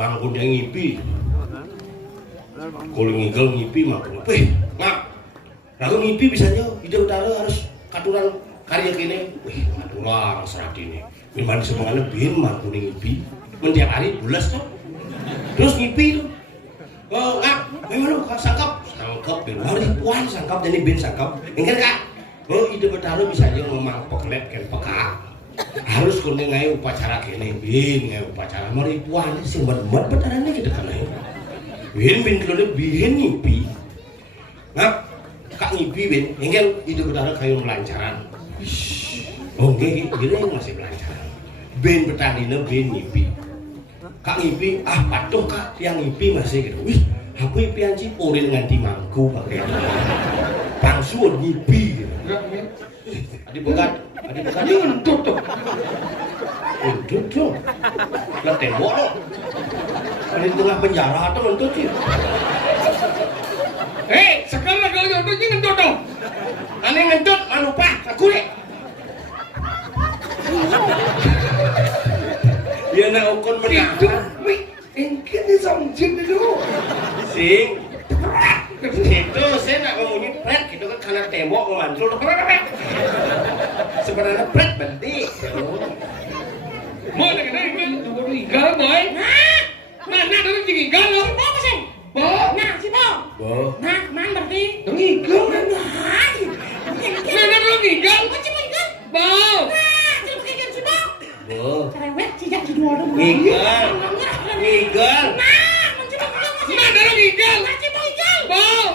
mangkun yang ngipi kalau ngigel ngipi mangkun mak lalu ngipi bisanya ide utara harus katuran karya kini katuran serat ini dimana semuanya bin mangkun ngipi tiap hari bulas tuh terus ngipi tuh memang lu sangkap bin harus puan sangkap jadi bin sangkap enggak kak ide utara bisa aja ngomong poklet kan peka harus kuning ngai upacara kene bin ngai upacara mari puan sing bener betarane kita kan bin kelone bin ngipi kak ngipi bin engkel ide betara kayu melancaran oh nggih gini masih melancaran bin betadine bin ngipi kak ngipi patuh kak yang ngipi masih gitu wih aku ngipi anci urin nganti mangku pakai pangsuun ngipi gitu Adi bekat dia ngentut tuh. Ngentut tuh. Lah tembok loh. Di tengah penjara tuh ngentut sih. Sekarang kau ngentutnya ngentut tuh. Aneh ngentut, lupa, aku deh. Dia nak ukun menahan. Wih, engkau ni samjin dulu. Sing. Itu saya nak ngomongin pret gitu kan karena tembok memantul sebenarnya pret bentik mau dengan ini baru igal boy mana dulu tinggi igal lo apa sih nah si bo nah mana berarti dong igal mana dulu igal macam igal bo nah coba igal si bo cerewet sejak si dua dong igal nah mana dulu igal Bau!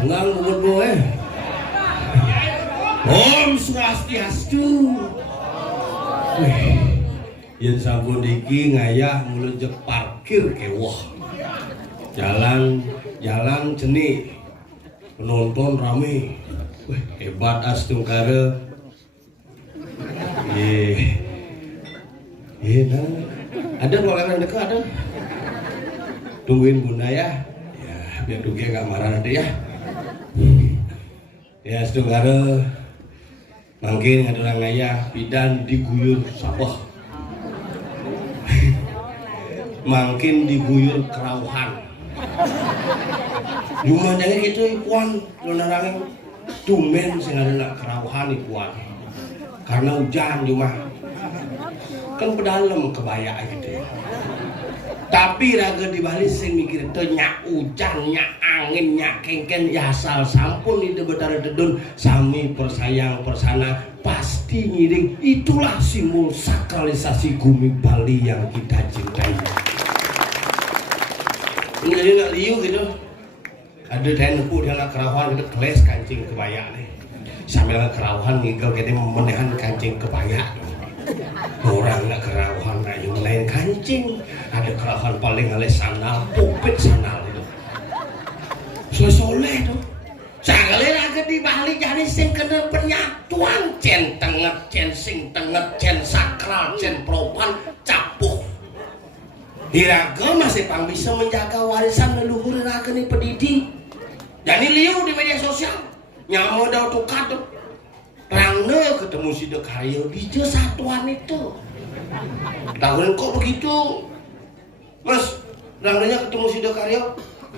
enggak nunggu gue. Om Swastiastu. Wih, yen sampun iki ngayah mulunjek parkir kewah. Jalan jenik penonton rame. Wih, hebat Astungkara. Nah. Ada ruangan dekat ada. Tungguin Bunda ya. Ya, biar Dugi nggak marah nanti ya. Ya, Astungkara. Mungkin adalah ngayah bidan diguyur sabah. Makin diguyur kerauhan. Jumlahnya gitu ipuan, lonarang tumen sing ada kerauhan ipuan. Karena hujan cuma kan pedalem kebaya gitu ya. Tapi raga di Bali sing mikir teu nya hujan, nya angin, nya kengken ya asal sampun di betara dedun sami persayang persana pasti ngiring. Itulah simbol sakralisasi bumi Bali yang kita cintai. Ini jadi nggak liu gitu. Ada daerah nepuk dalam kerauhan itu keles kancing kebaya nih. Sambil kerauhan ngigel kita memenehan kancing kebaya. Orang nggak kerauhan ayo lain kancing. Ada kerauhan paling halus sandal, pupit sandal itu. Soleh tuh. Sagale raga di Bali jadi sing kena penyatuan cen tenget, cen sing tenget, cen sakral, cen propan, capuh. Iraga masih pang bisa menjaga warisan leluhur iraga nih pendidik. Jadi liu di media sosial nyamu dah tukar tuh. Rangna ketemu si Dekaryo di satuan itu. Tahun kok begitu? Mas, Rangnanya ketemu si Dekaryo.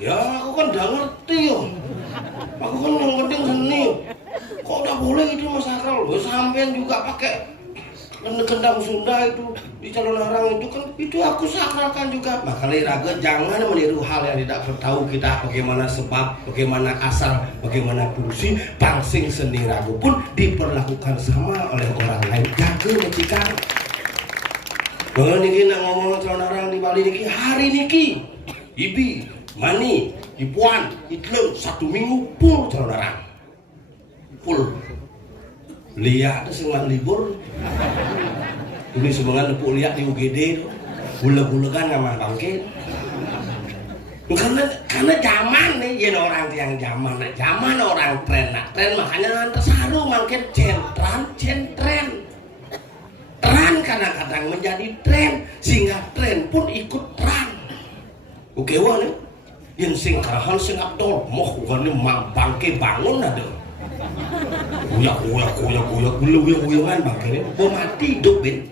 Ya aku kan udah ngerti yo. Aku kan yang penting seni. Kok udah boleh itu Mas Akral? Sampean juga pakai kendang Sunda itu di calon orang itu kan itu aku sakralkan juga. Makanya raga jangan meniru hal yang tidak tahu kita bagaimana sebab, bagaimana asal, bagaimana fungsi. Pangsing seni raga pun diperlakukan sama oleh orang lain. Jaga ketika kalau niki nak ngomong calon orang di Bali niki hari niki ibi mani ipuan itlem 1 minggu full calon orang full. Lihat tuh sengat libur. Ini semangat nepuk lihat di UGD tuh. Gula-gulakan sama bangkit. Karena zaman nih, ya orang yang zaman orang tren makanya tersaru makin tren. Tren kadang-kadang menjadi tren sehingga tren pun ikut tren. Oke wah nih, yang sing karahan sing abdol, moh bukan nih bangke bangun ada. Guyang bangkene mau mati hidup Ben.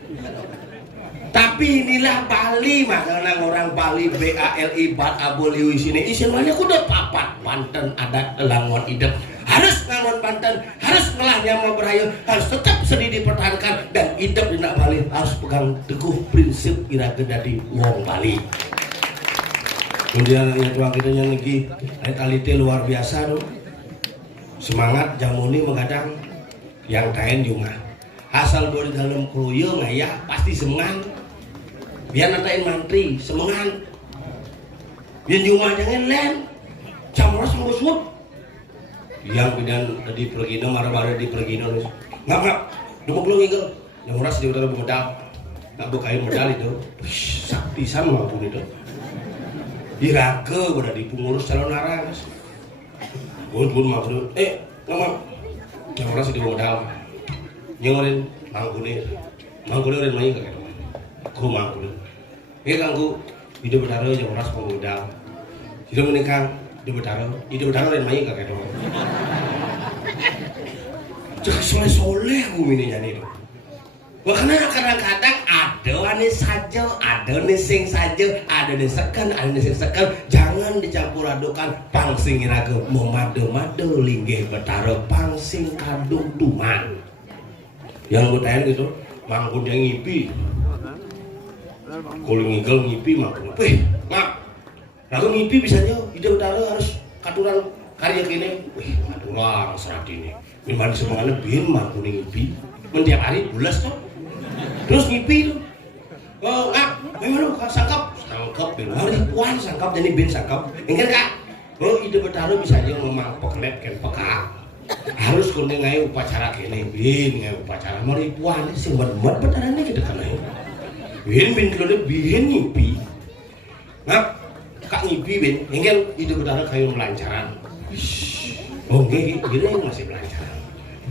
Tapi inilah Bali makanan orang Bali BALI bat aboliwi sini isinya kuda papat Banten adat Langon Idep harus ngangon Banten harus ngelahnya mau berhayu harus tetap sedih dipertahankan dan Idep di Bali harus pegang teguh prinsip iraga dari wong Bali. Kemudian yang tua kita yang lagi mentaliti luar biasa tuh. Semangat jamuni mengadang yang kain juga asal boleh dalam kroyo ngaya pasti semangat biar natain mantri semangat biar cuma jangan len camros ngusut yang bidan tadi pergino marah-marah di pergino ngap dukuk lu ngigel yang muras di utara modal nggak bukain modal itu sakti sama pun itu diraga udah di pengurus calon arang bun maksud ngomong yang orang sedih modal nyengorin mangkune ren main kakek aku mangkune kangku hidup berdarah yang orang modal hidup menikah hidup berdarah ren main kakek dong jangan soleh aku ini jadi itu makanya kadang-kadang ada nih saja, ada nih sing saja, ada nih sekan, jangan dicampur adukan pangsing iraga memade-made linggih betara pangsing kadung tuman. Yang gue tanya gitu, mangkun yang ngipi, kalau ngigel ngipi mangkun, lalu ngipi bisanya ide betara harus katuran karya gini, katuran serat ini, memang semuanya bin mangkun ngipi, tiap hari bulas tuh. Terus ngipi tuh, memang lu sangkap bin, hari puan sangkap jadi bin sangkap, enggak kak, Oh, ide betara bisa aja memang peklet kan peka. Harus kuning ngai upacara kene, bin ngai upacara maripuan sing bener betarane kita kan. Bin kelone bin ngipi. Nah, Kak ngipi bin, engkel ide betara kayu melancaran. Oh, nggih, gini masih melancaran.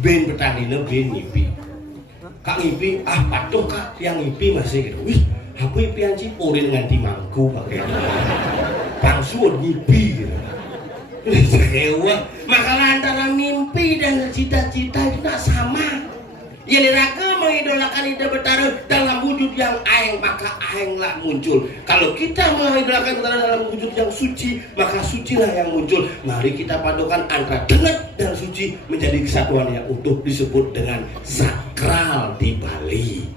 Bin petandine bin ngipi. Kak ngipi, patuh Kak, yang ngipi masih gitu. Wih, aku ngipi anci urin nganti mangku pakai. Pangsuan ngipi gitu. Sewa, maka antara mimpi dan cita-cita itu tak sama. Yang diraka mengidolakan ide betara dalam wujud yang aeng, maka aenglah muncul. Kalau kita mengidolakan betara dalam wujud yang suci, maka sucilah yang muncul. Mari kita padukan antara denget dan suci menjadi kesatuan yang utuh, disebut dengan sakral di Bali.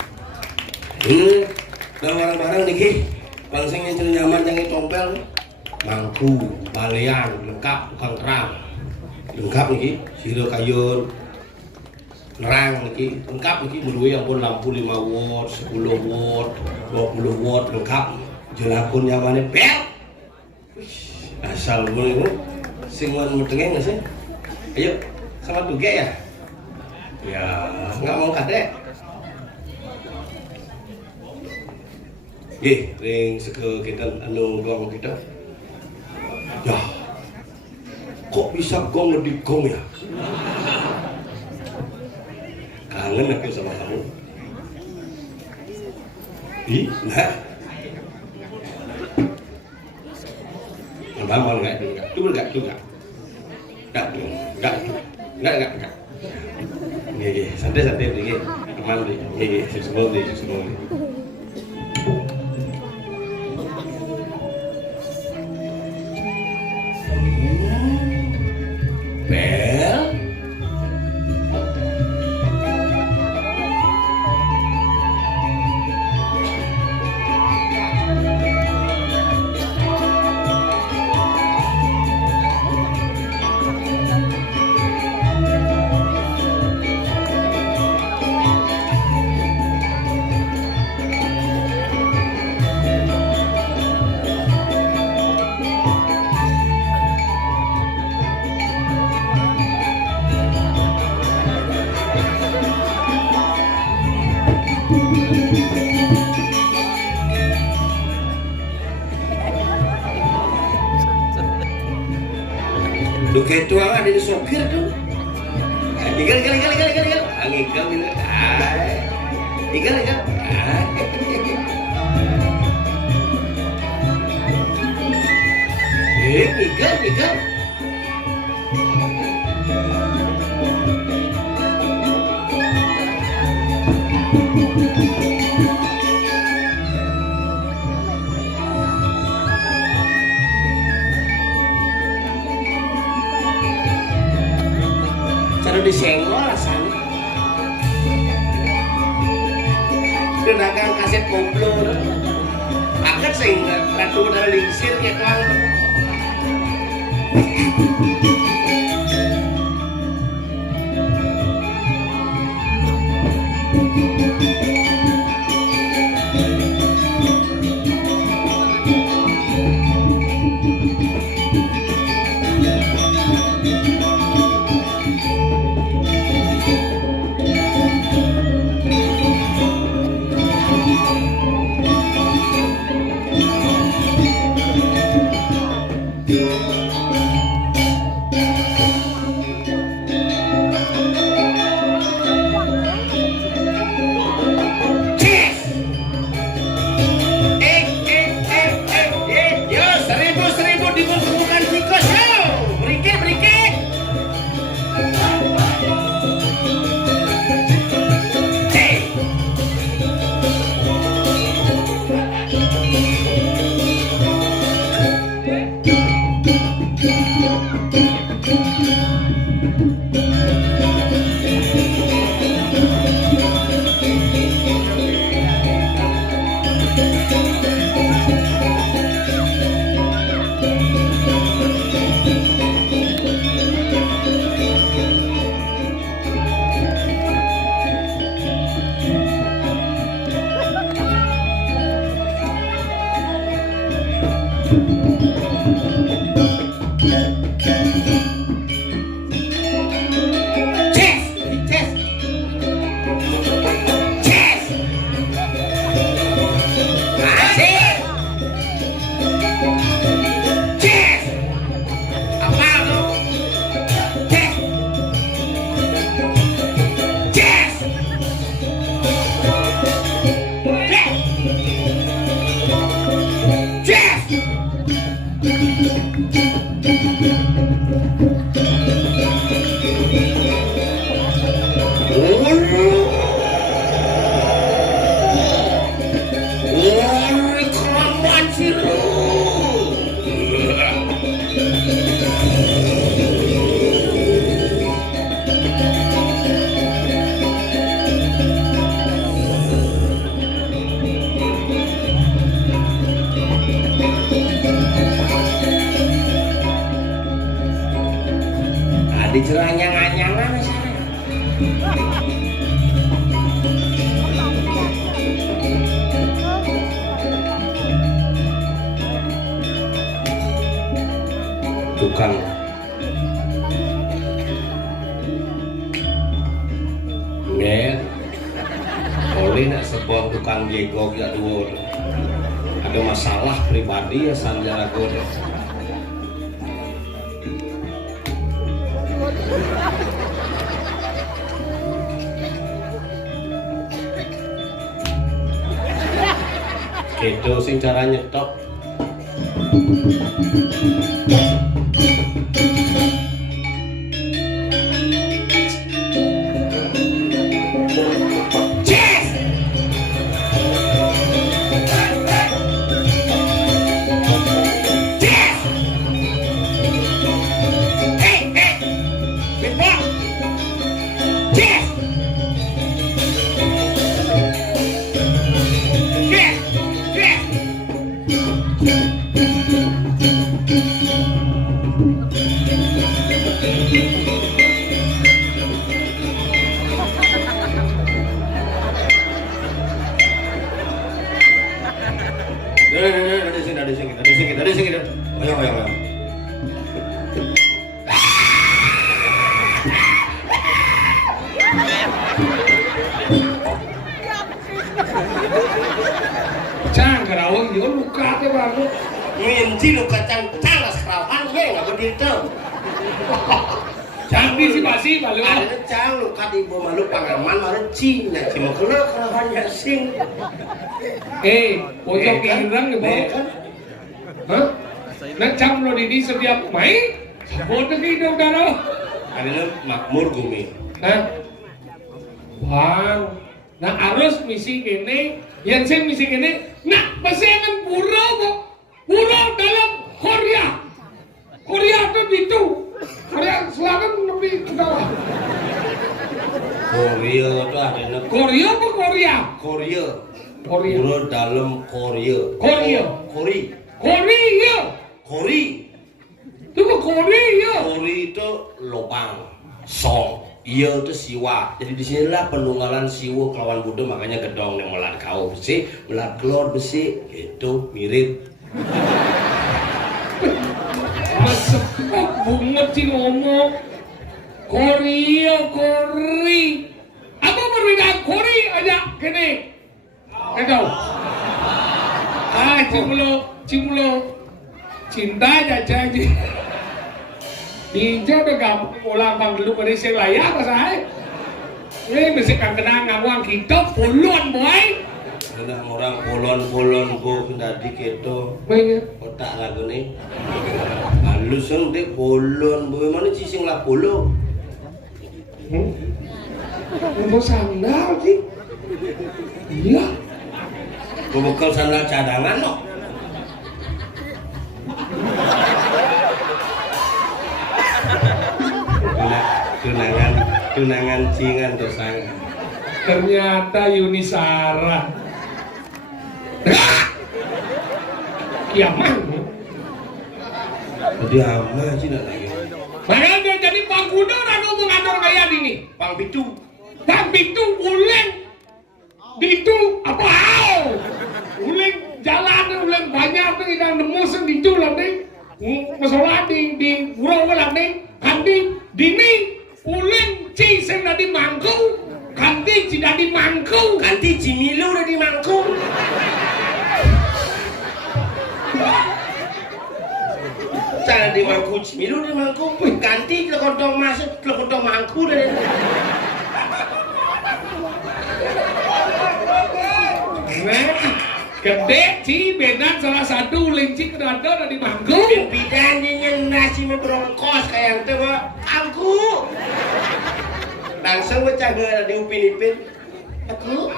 Dan barang-barang nih, bangsing yang nyaman jangan tompel. Mangku, balean, lengkap, tukang terang lengkap nih, siro kayun nerang nih, lengkap nih, berdua yang pun lampu 5 watt, 10 watt, 20 watt, lengkap jelakun nyamannya, bel asal boleh itu singguan metengeng gak sih? Ayo, sama tuge ya? Ya, nggak mau kadek ring seke kita anu doang kita. Ya, kok bisa gong lebih gong ya? Kangen aku sama kamu. Nah, Mbak mau nggak? Enggak. Iya, santai begini. Teman deh. Iya, semua deh. Bel lu kayak tuang ada di sopir tuh. Igal. Igal. Igal. Disenggol rasanya dagang kaset koplo akan sehingga ratu dari lingsir kayak tuang Tadi ceranyang-anyangan sana. Tukang men oleh nak sebuah tukang jegok ya dua ada masalah pribadi ya sanjara kode gitu sing cara nyetok dari sini. Ayo. Cang kerawang juga luka tuh baru. Nginci luka cang las kerawan ya nggak begitu. Cantik sih pasti malu. Ada cang luka di bawah malu pangaman malu Cina cuma kalau kerawannya sing. Pojok irang nih bang. Hah? Nak cang lo di setiap main. Bodoh hidup daro. Ada makmur gumi. Hah? Bang. Nah harus misi ini. Yang saya misi ini. Nah pasti akan pura kok. Pura dalam Korea. Korea itu. Korea Selatan lebih ke bawah. Korea itu ada Korea apa Korea? Korea. Korea. Dalam Korea. Korea. Kori. Korea. Kori. Itu kok Korea. Kori itu lubang. Song. Iya itu siwa. Jadi disinilah penunggalan siwa kelawan Buddha makanya gedong yang melat kau besi, melat kelor besi, itu mirip. Masepok bunget sih ngomong Korea, Kori. Apa perbedaan Kori aja kene? Tahu? Cimulo, cinta aja jadi. Hijau udah gampang ulang bang dulu pada siang layak apa saya? Ini mesti kan kena ngawang kita puluhan boy. Ada orang polon go kendadi gitu. Otak lagu nih. Halus yang deh polon, bagaimana sih sing lah polo? Mau sandal sih? Iya. Gue bekal sandal cadangan loh. Tunangan cingan tersangka. Ternyata Yunisara. Kiamat. Jadi ama sih nak lagi. Makanya dia jadi Pang Kudo dan ngomong ador kayak ini. Pang Pitu uleng. Itu apa? Uleng jalan uleng banyak tuh kita nemu itu lah nih. Masalah di pulau lah nih. Kandi dini uleng ci sen di mangkung. Kandi ci di mangkung. Kandi Cimilu udah di mangkung. Cara di mangkung Cimilu di mangkung. Ganti telekontong masuk telekontong mangkung deh. Gede ci benar salah satu linci kedada di mangkung. Bidan ingin nasi berongkos kayak itu pak. Aku langsung bercanda di upin-ipin. Aku.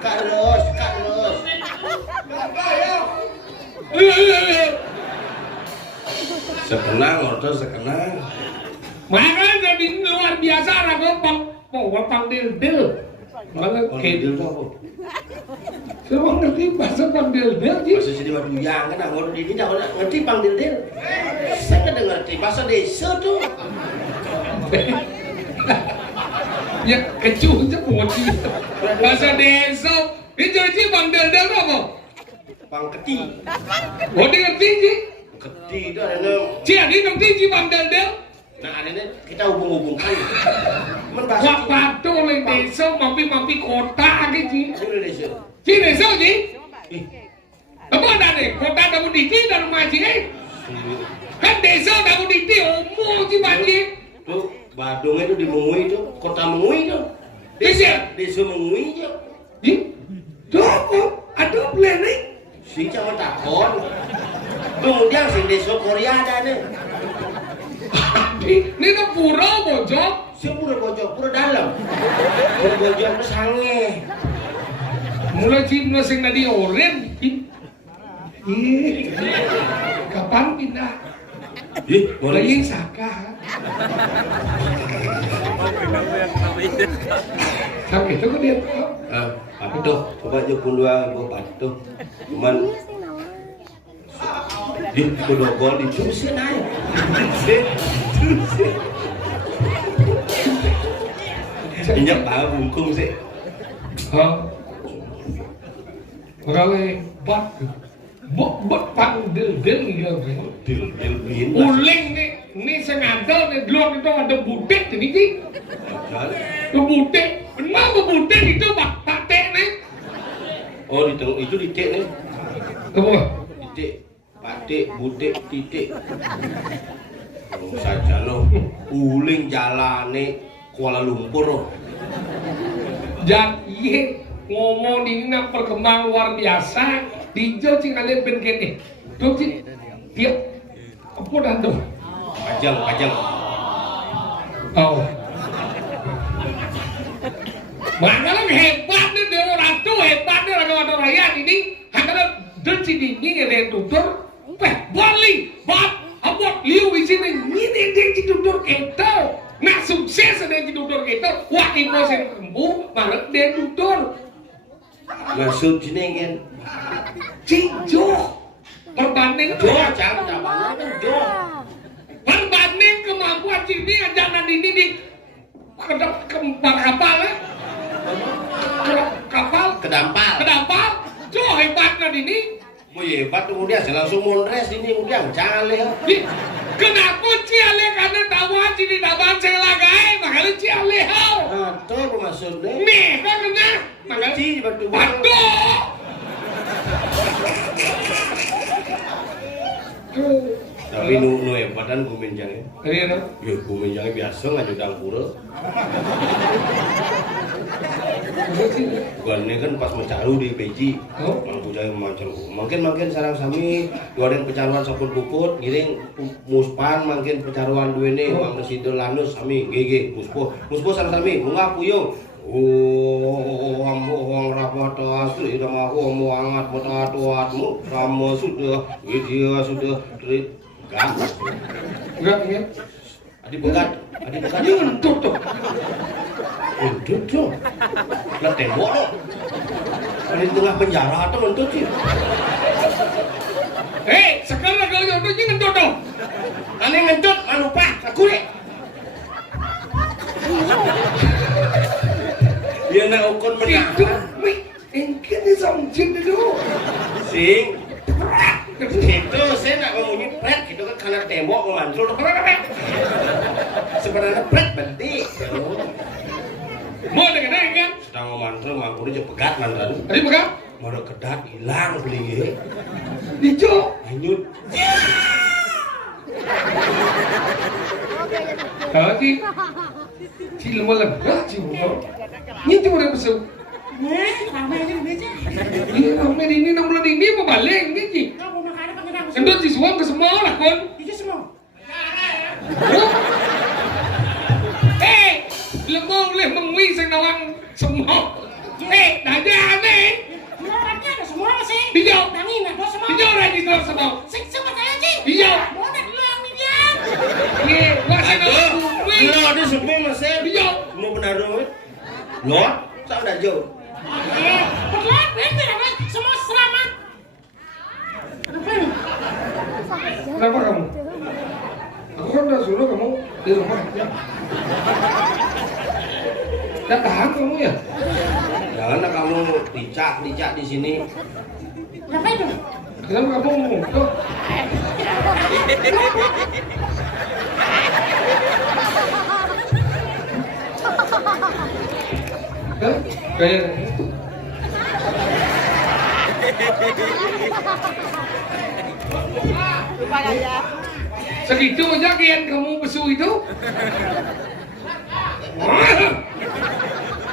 Carlos. Sekenang. Makanya jadi luar biasa raga pang dil. Malah Ondel-ondel itu apa? Semua ngerti bahasa pandel-del sih. Bahasa sini mah duyang kan, ngomong di ini jangan ngerti pandel-del. Saya kan ngerti bahasa desa tuh. Ya kecuh aja bodi. Bahasa desa. Ini jadi pandel-del apa? Pangketi. Bodi ngerti sih. Keti itu ada Jadi ngerti sih pandel-del. nah akhirnya kita hubung-hubungkan. Men bahasa Wah patuh oleh desa mampi kota gitu sih. Indonesia. Ci desa sih. Ih, Kamu ada deh, kota kamu diti dan rumah sih. Kan desa kamu diti umum sih banjir. tuh Badung itu di Mengui itu, kota Mengui itu. Desa Mengui itu. Ih, dong, ada planning. Sing cuma takon. Kemudian sing desa Korea ada nih. Ini tuh pura bojok. Sing pura bojok, pura dalam. Pura bojok itu sange. Mulai cimno sing tadi oren. Ih, kapan pindah? Ih, boleh. Lagi saka. Sampai itu kan dia. Patuh, coba aja puluh gua patuh. Cuman di kodogol dicusin aja. Injak tahu bungkung sih. Hah? Kali bat pandel-del gitu. Dilbin. Uling nih sengadal nih dulu itu ada butek jadi ki. Butek, emang butek itu batek nih. Oh, itu ditik nih. Apa? Titik, batik, butik, titik. Oh, saja lo. Uling jalane Kuala Lumpur. Jadi ngomong ini nak perkembangan luar biasa. Dijauh sih kalian begini. Tuh sih dia apa dah tuh? Pajang. Oh. Mana lagi hebatnya dia orang tuh hebatnya orang rakyat ini. Hanya dari sini ada tutur. Bali, abot liu di sini ini dia si tutur kita. Nak sukses ada si tutur kita. Wah ini saya sembuh malah dia tutur. Maksud sini kan? Cijo perbanding perbanding kemampuan sini ajaran ini di kembar kapal kedampal jauh hebatnya ini Oh hebat kemudian saya langsung mondres ini kemudian cale. kenapa ciale karena tawa sini tawa saya lagai makanya ciale hau Atau maksudnya nih kan kena makanya Ci batu tapi nu hebatan gumenjangnya. Iya no. Ya gumenjangnya biasa ngaju dangpura. Bukannya kan pas mencaru di peji. Mampu jaya macam. Makin sarang sami goreng pecaruan sopun puput, giring muspan makin pecaruan dua ini, mang desido lanus sami gege muspo sarang sami bunga puyung. Wang rapat tidak mau hangat mataatuatmu kamu sudah dia sudah terit enggak ya adik begat dia ngentut tuh lah tembok loh di tengah penjara tuh ngentut sih sekarang kalau jodoh ini ngentut tuh aneh ngentut lupa aku nih dia nak ukun menang engkau ni samjin itu sing itu saya nak ngomongin pret gitu kan karena tembok memantul sebenarnya pret bentik mau dengar kan sedang memantul mampu dia pegat mantan tadi pegang mau kedat hilang beli dijo hanyut tadi cil malam cil ini cuma ada besar ramai aja beca. ini ramai ini 6 bulan ini apa balik ini sih Kamu makan apa enggak? Endot si suam ke semua lah kon. Itu semua. Lemong leh mengwi sing nawang semua. Dah aneh. Dua orangnya ada semua sih. Hijau. Nangin ada semua. Hijau dah di luar semua. Semua saya sih. Hijau. Mau nak bilang nih dia. Wah saya lo ada sepi masih Hijau. mau benar dong lo Sao udah jauh? Betul, bener apa? Semua selamat. Kenapa kamu? Aku kan udah suruh kamu di rumah aja. Gak tahan kamu ya? Jangan kamu dicak di sini. Apa itu? Kenapa kamu ngumpul? Hah? Kayak segitu aja kian kamu besu itu?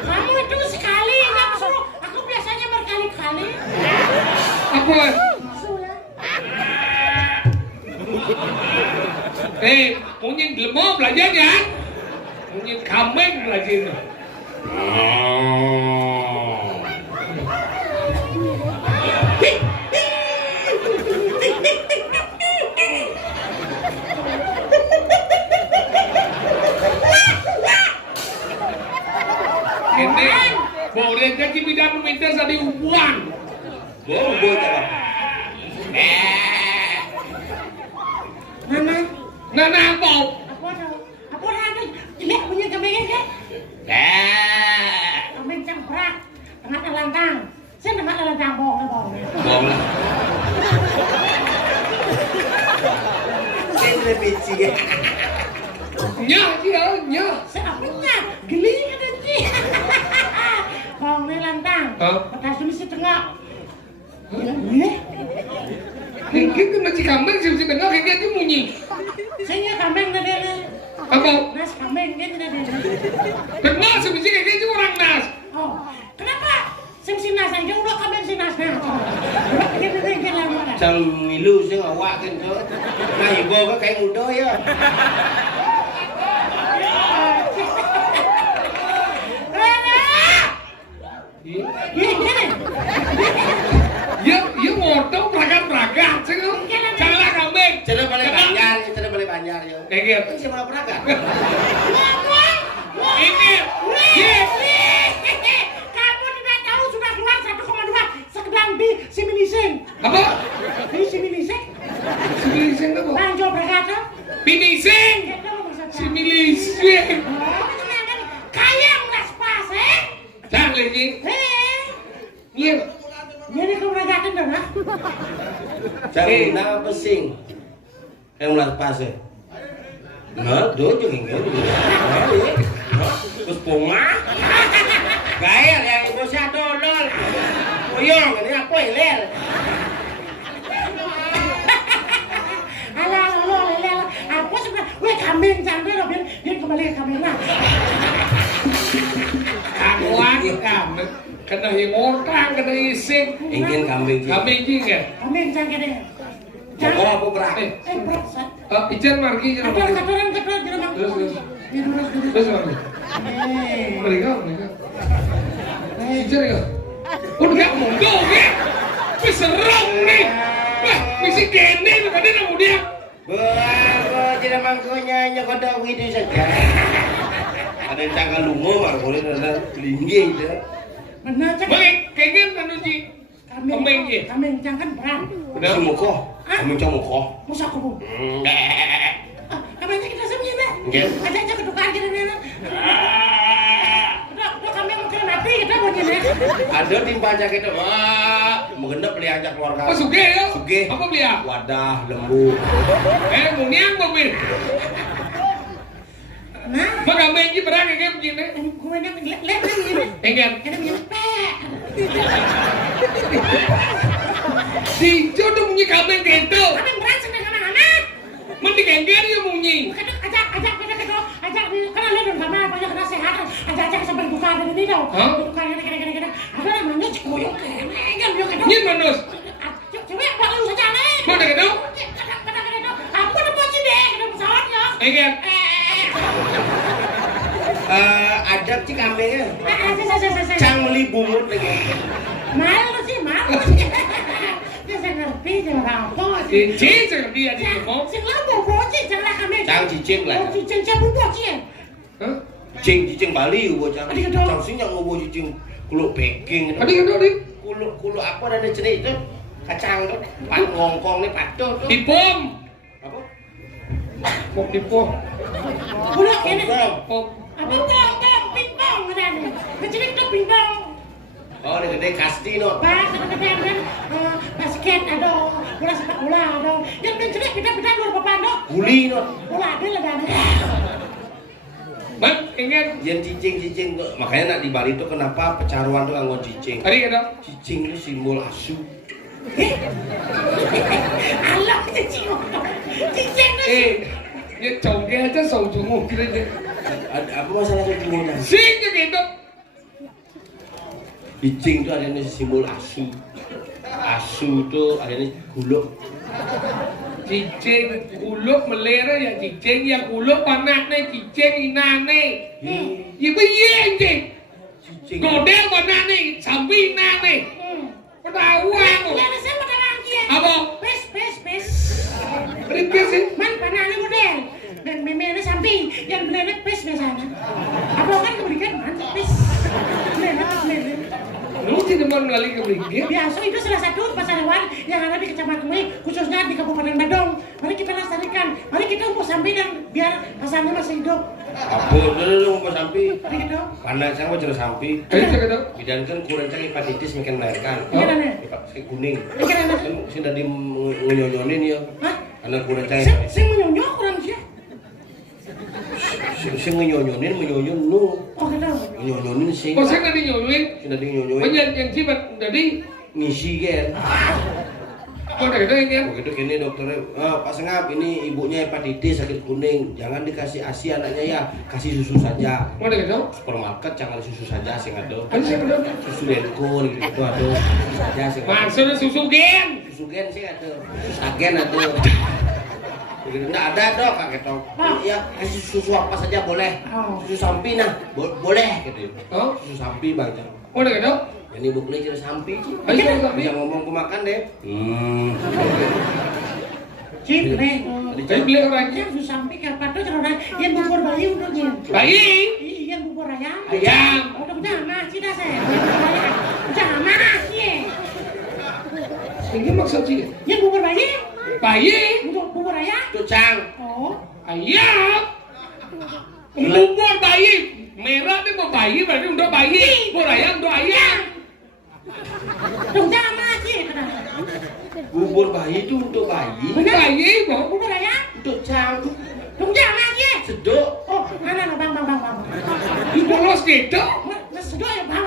Kamu itu sekali nggak suruh. Aku biasanya berkali-kali. Apa? Sudah. Mungkin lemah belajar ya? Mungkin kameng belajar. Ini boleh jadi bidang minta tadi uang. Bobo tak. Nana, Nana apa? apa ada? Jelek punya kambingnya kan? Kambing cangkrak, tengah lantang. Saya tengah lantang bohong. Bohong lah. Ini bici. Nya dia nya. Saya punya geli ada sih. Bohong lantang. Bekas tulis tengah. Kiki kena si kambing si tengah kiki itu munyi. Saya kambing tadi. Apa? Nas kambing gitu tadi. Benar si kiki itu orang nas. Oh, kenapa? Si nas aja udah kambing si nas nah. Kita tinggal lama. Sang milu sing awak kan tu. Nah ibu kan kayak muda ya. Ya ngotong peragat sih tu. Janganlah kambing. Cara balik banjar ya. Kayak gitu. Siapa nak peragat? Ini. Kamu tidak tahu sudah keluar 1,2 sekedang bisimilising. Apa? Bisimilising. Similising apa? Lanjut berkata. Pinising. Similising. Kaya nggak pas, Jangan lagi. Iya. Jadi kamu berkata dah. Jangan nak pesing. Yang ulat pas ya. Nah, do jangan gitu. Terus poma. Gaya yang ibu saya dolol. Koyong ini apa iler? Alah, aku sebenarnya, weh kambing cantik loh, biar kembali ke kambing lah. Kawan kambing. Kena himotang, kena ising. Ingin kambing. Kambing juga. Kambing cantik deh. Jangan apa berat. Berat, Sat. Ijan marki. Katoran, di rumah. Terus. Terus. Terus marki. Mereka. Ijan ya. Udah monggo ke. Keserang nih. Wah, misi gini pada namu dia. Wah, tidak mangkonya nyokodak begitu saja. Ada yang cakap lungo, baru boleh ada linggi itu. Benar, Cak. Boleh, kayaknya manuji. Kambing ya. Kambing cantik berat. Udah muko, kamu cak muko. Musa kubu. Kambing kita sembunyi, Mbak. Aja ketukar gitu nih. Udah kambing mungkin mati kita mau nih. Ada tim pajak itu, wah, mengendap beli ajak keluarga. Oh, suge ya? Suge. Apa beli ya? Wadah, lembu. Muniang mobil. Nah, Mak kambing ini berang kayak begini. gue lihat ini. Enggak. Ada begini. Si jodoh punya kambing gitu. Kambing berat senang anak-anak. Mending enggak dia bunyi. Ajak karena lihat dong sama banyak kena sehat. Ajak sampai buka dari ini dong. Buka kira-kira. Ada namanya cikuyuk. Ini manus. Coba pak lu saja nih. Mana gitu? Aku udah poci deh, kena pesawatnya. Enggak. Ada sih kambingnya. Saya. Cang beli bumut lagi. Malu sih. Dia saya ngerti jangan apa sih. Cincin dia di rumah. Sing lah mau poci jangan kami. Cang cicing lah. Poci cincin bu poci. Hah? Cicing Bali bocah. Adik dong. Cang sing yang ngobo cicing kulo baking. Adik adik. Kulo apa dan jenis itu? Kacang tuh, pan ngongkong nih patuh tuh. Dipom. Apa? Pom dipom. Udah kene. Pom. Apa tong pingpong ada. Kecil itu pingpong. Oh, ini gede kasti no. Pas ada basket ada, bola sepak bola ada. Yang kecil pita-pita luar papan do. Guli no. Bola ada lah dan. Bang, ingin. Jen cicing tuh. Makanya nak di Bali tuh kenapa pecaruan tuh nganggo cicing. Adik adik. Cicing itu simbol asu. Alah cicing. Cicing itu. Ya chồng kia chắc sầu chủ ngủ kia đấy. Apa masalah cicingnya? Sing gitu. Cicing itu adanya simbol asu. Asu itu adanya guluk. Cicing guluk melera ya cicing yang guluk panak nih cicing inan nih. Ya begini cicing. Cicing. Godel panak nih sambil inan nih. Ketahuan. Lihat saya pada lagi. Apa? Pes. Ribet sih. Man panahnya model. Dan memenya samping yang belerek pes biasanya. Apa kan keberikan man pes. Belerek. Lu tidak mau melalui keberingkir? Biasa itu salah satu pasar hewan yang ada di Kecamatan ini, khususnya di Kabupaten Badung. Mari kita lestarikan. Mari kita umur samping dan biar pasarnya masih hidup. Apa dulu mau sampai? Mari kita. Pandang saya mau cerita sampai. Ayo saya kata. Bidan kan kurang cari hepatitis makin melahirkan. Iya nana. Hepatitis kuning. Iya nana. Kan sudah di ngenyonyonin ya. Hah? Karena kurang cari. Saya menyonyok kurang sih. Saya ngenyonyonin nu. Oh kita. Ngenyonyonin sih. Kok saya nggak dinyonyuin? Sudah di nyonyonin. Banyak yang sifat jadi. Ngisi kan. Kok ada yang Begitu gini dokternya, Pak Sengap ini ibunya hepatitis sakit kuning, jangan dikasih ASI anaknya ya, kasih susu saja. Kok ada gitu? Supermarket jangan susu saja sih ada. Ayo saya kata. Susu Denko gitu ada. Susu saja sih. Maksudnya susu gen. Susu gen sih ada. Susu agen ada. Begitu enggak ada dok kaget dok. Ya kasih susu apa saja boleh. Susu sapi nah boleh gitu. Oh, Susu sapi bang. kok ada gitu? Ini bukunya cerita sapi. Ayo saya kata. Bisa ngomong ke makan deh. Cip, nih. Saya beli orangnya. Yang susah sampai kapan tuh orang yang bubur bayi untuknya. Bayi. Iya, yang bubur ayam. Ayam. Oh, udah jangan sih dah saya. Jangan sih. Ini maksud sih. Yang bubur bayi. Bayi. Untuk bubur ayam. Tucang. Oh. Ayam. Bubur bayi. Merah ini mau bayi berarti untuk bayi. Bubur ayam untuk ayam. Dong jangan sih. Bubur bayi itu untuk bayi. Bayi kok. Bubur ayam. Untuk cang. Dong jangan sih. Sedok. Oh, mana bang. Dibolos gitu. Sedok ya bang.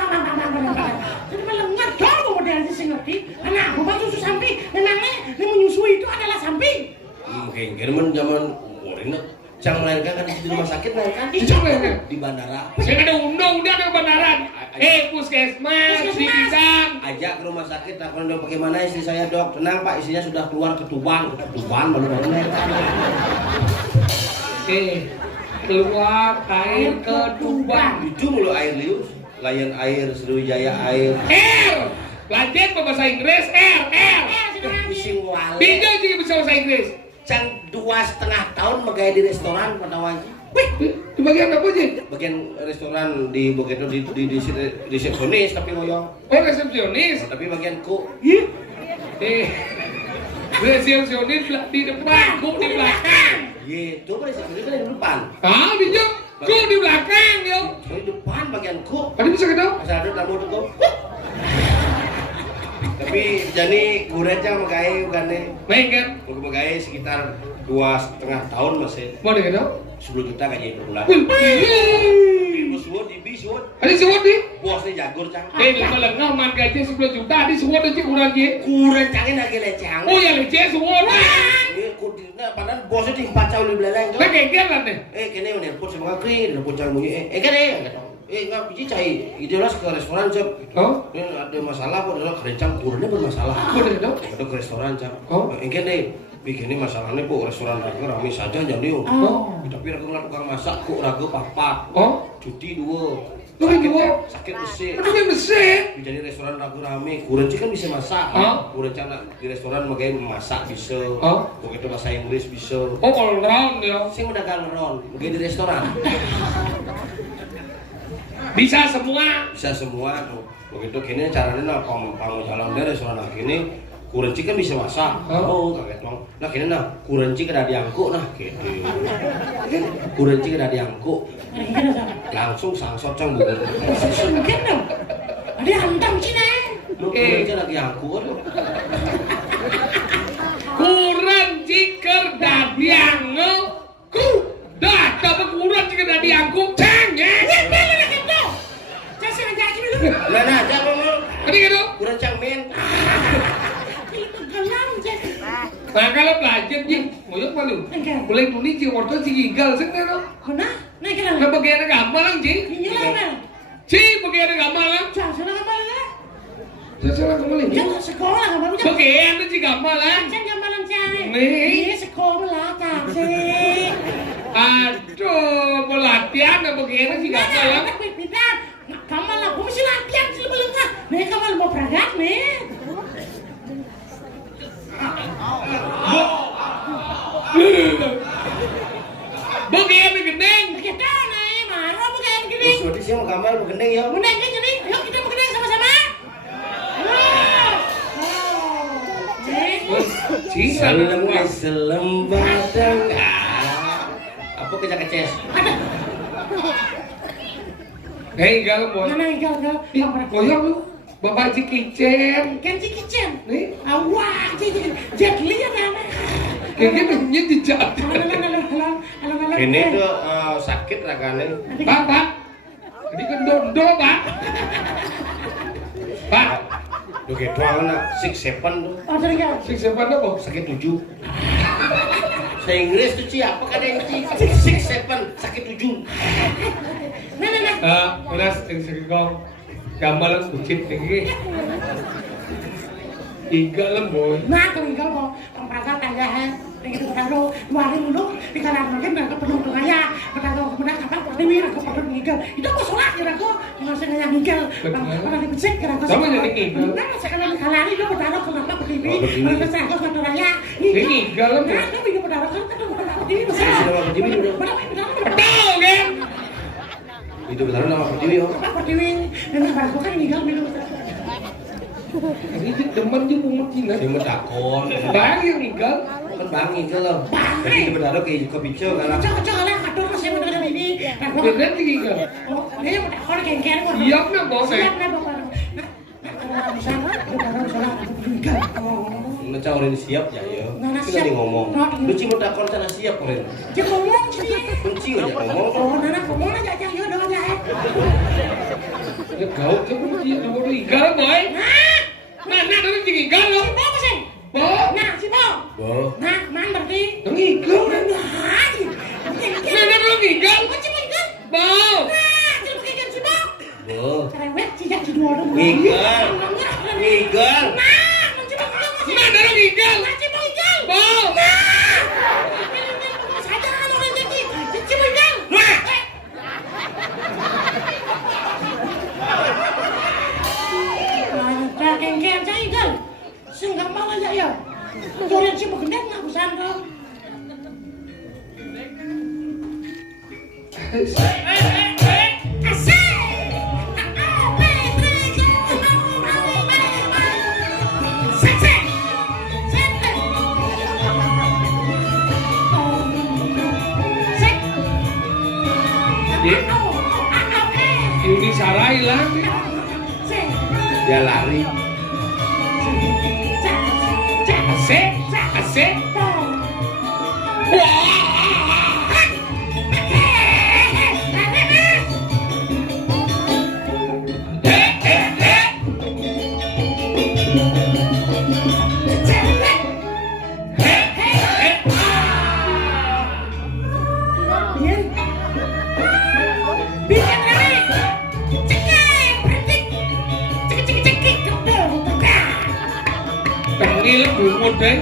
Jadi melengah dong model di sini ngerti. Anak bubur susu sapi. Memangnya yang menyusui itu adalah sapi. Kayaknya zaman ini cang melahirkan kan di rumah sakit melahirkan di bandara. Saya ada undang-undang ada kebenaran. Puskesmas, di Pisang. Ajak ke rumah sakit, takut dok bagaimana istri saya dok? Tenang pak, istrinya sudah keluar ke Tuban baru melahirkan. Keluar air ke Tuban. Itu mulu air lius, Lion Air, Sriwijaya Air. Lanjut ke bahasa Inggris. Bising wale. Pinjau juga bisa bahasa Inggris. Cang 2,5 tahun megaya di restoran pada wajib. Wih, di bagian apa sih? Bagian restoran di begitu di resepsionis tapi loyong. Oh, resepsionis. Tapi bagian ku. Resepsionis di depan, ku di belakang. Gitu, resepsionis kan di depan. Ah, pinjau. Ku di belakang, yo. Di depan bagian ku. Tadi bisa ketemu? Masa ada tamu tuh. Tapi jadi gurejang megaya bukan nih. Main kan? Untuk megaya sekitar 2,5 tahun masih. Mau deh ketemu? 10 juta gaji per bulan. Ibu suwot, ibu suwot. Ada suwot di? Bosnya jagur cang. Lama lengah man gaji 10 juta di suwot aja kurang ya. Kurang cangin lagi lecang. Oh ya leceh suwot. Padahal bosnya di 4 tahun di belakang. Nah kayak kan deh. Kene menelpon sama kaki, nelpon cang bunyi. Kene. Nggak biji cai. Idealas ke restoran cang. Oh? Ada masalah kok, adalah kerencang kurangnya bermasalah. Mau deh ketemu? Ada ke restoran cang. Oh? Kene. Bikinnya masalahnya kok restoran raga rame saja jadi Oh? tapi raga nggak tukang masak kok raga papat. Oh? Cuti dua. Sakit besi. Aduh yang besar. Jadi restoran ragu rame, kurenci kan bisa masak. Kurenci di restoran makanya masak bisa. Begitu bahasa Inggris bisa. Oh all round ya. Saya udah galeron, makanya di restoran. Bisa semua. Bisa semua tuh. Begitu gini caranya jalan dari soalnya gini kurenci kan bisa masak. Oh, kaget dong. Nah gini nah, kurenci kena diangkuk nah gitu. Kurenci kena diangkuk. Langsung sangsot cang bu. Mungkin dong. Ada hantam Cina. Lu kurenci lagi angkut. Kurenci kerda diangku. Dah, dapat kurenci kerda diangku. Cengeng. Nah, aja ngomong. Tadi gitu. Kurenci min. Nah kalau belajar ji, ngoyok malu. Boleh tulis ji, waktu si gigal sekarang. Mana? Nah kira. Nah bagian agama lang ji. Ini lah kan. Ji bagian agama lang. Jangan gambar lah. Sasaran kembali. Jangan sekolah gambar. Bagian itu ji agama lang. Jangan gambar lang cari. Nih. Ini sekolah tak sih. Aduh, mau latihan nah bagian itu ji agama lang. Pintar. Kamu lah, aku mesti latihan sih belum kan? Nih kamu mau peragat nih. Bagian itu gendeng. Kita nih, marah bukan gini. Sudah sih mau gambar begendeng ya. Bener kan jadi? Yuk kita mau gede sama-sama. Selem badang. Apa keces? Ada. Hei, galau bos. Mana enggak? Goyang lu. Bapak Ji Kitchen. Kan si kitchen. Nih, Awak jadi lihat apa? kayaknya pengen dijat. Ini tuh sakit ragane. Pak. Ini kan dondo, Pak. Pak. Tuh gitu anak 6-7 tuh. Oh, enggak. Siapa apa? Sakit 7. Saya Inggris tuh Ci, apa kan yang Ci? 6-7, sakit 7. Nah. Ulas yang segong. Gambar lang kucit lagi. Iga lang boy. Nah, kalau enggak mau pemperasaan tangan. Begitu taruh luarin dulu di kanan lagi mereka penuh tengahnya. Taruh kemudian kapan pertiwi aku perlu ngigel. Itu mau sholat kira aku nggak usah ngajak ngigel. Kalau dibecek kira aku. Sama jadi ngigel. Nah, sekarang kalari itu taruh kenapa pertiwi? Kalau saya aku satu raya. Ini ngigel lah. Nah, itu bisa taruh kan itu pertiwi bisa. Sudah pertiwi udah. Betul kan? Itu betul nama pertiwi ya. Pertiwi dan aku kan ngigel minum. Ini teman dia mau Cina. Dia mau takon. Bang yang ngigel. Kan bangi ke lo. Jadi itu betul ke kopi cok kalau. Cok lah atur masih bener ini. Beneran ngigel. Oh, ini udah kalau kengken kok. Iya na bos. Siap na bapak. Nah, bisa taruh sholat aku ngigel. Ngeca orang siap ya ya. Nah, Kita siap. lagi ngomong. Lu cuma takon sana siap orang. Dia ngomong sih. Kunci aja ngomong. Oh, nana ngomong aja yo dong aja. Ya kau coba dia mau ngigel boy. Nah, dulu ngigel lo. Si Bo sih. Bo. Nah, si Bo. Bo. Nah, man berarti. Ngigel. Nah, Dulu ngigel. Kunci ngigel. Bo. Nah, jadi begini si Bo. Bo. Cerewet sih ya si dua dong. Ngigel. Ngigel. Nah, kunci ngigel. Nah, dulu ngigel. Nah, si Bo ngigel. Bo. Nah. Saja kan orang jadi. Si Bo ngigel. Nah. Nah, kengken saya ngigel. Sing gampang aja ya. Curian si Bo gendeng nggak usah dong. Yuni sarai lah. Dia lari. Asik. Tengil bungut deh.